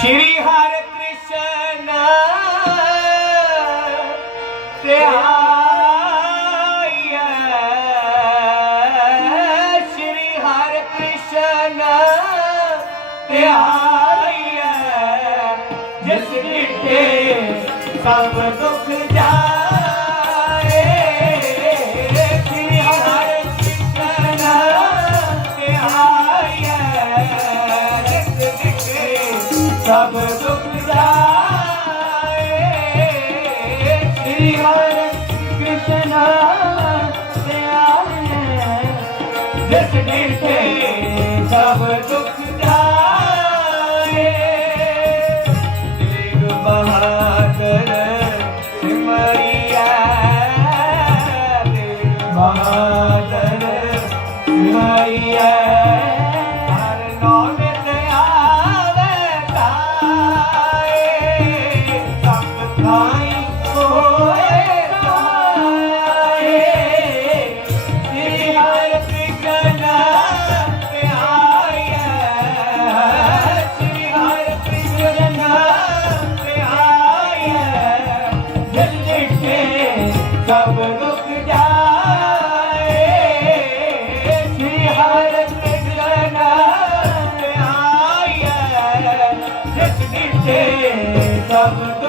श्री हरि कृष्ण ध्याय, श्री हरि कृष्ण ध्याय, जिस डिठे सब दुख जाए। श्री हरि कृष्ण ध्याय, जिस डिठे सब दुख जाए। श्री हरि कृष्ण ध्याय, जिस डिठे सब दुख जाए। तेग बहादुर सिमरिया, तेग बहादुर सिमरिया, हर नाम आवे ताए। सब थाई होए ताए। श्री हरि कृष्ण ध्याय, श्री हरि कृष्ण ध्याय, जिस डिठे सब दुख जाए। श्री हरि कृष्ण ध्याय, जिस डिठे सब दुख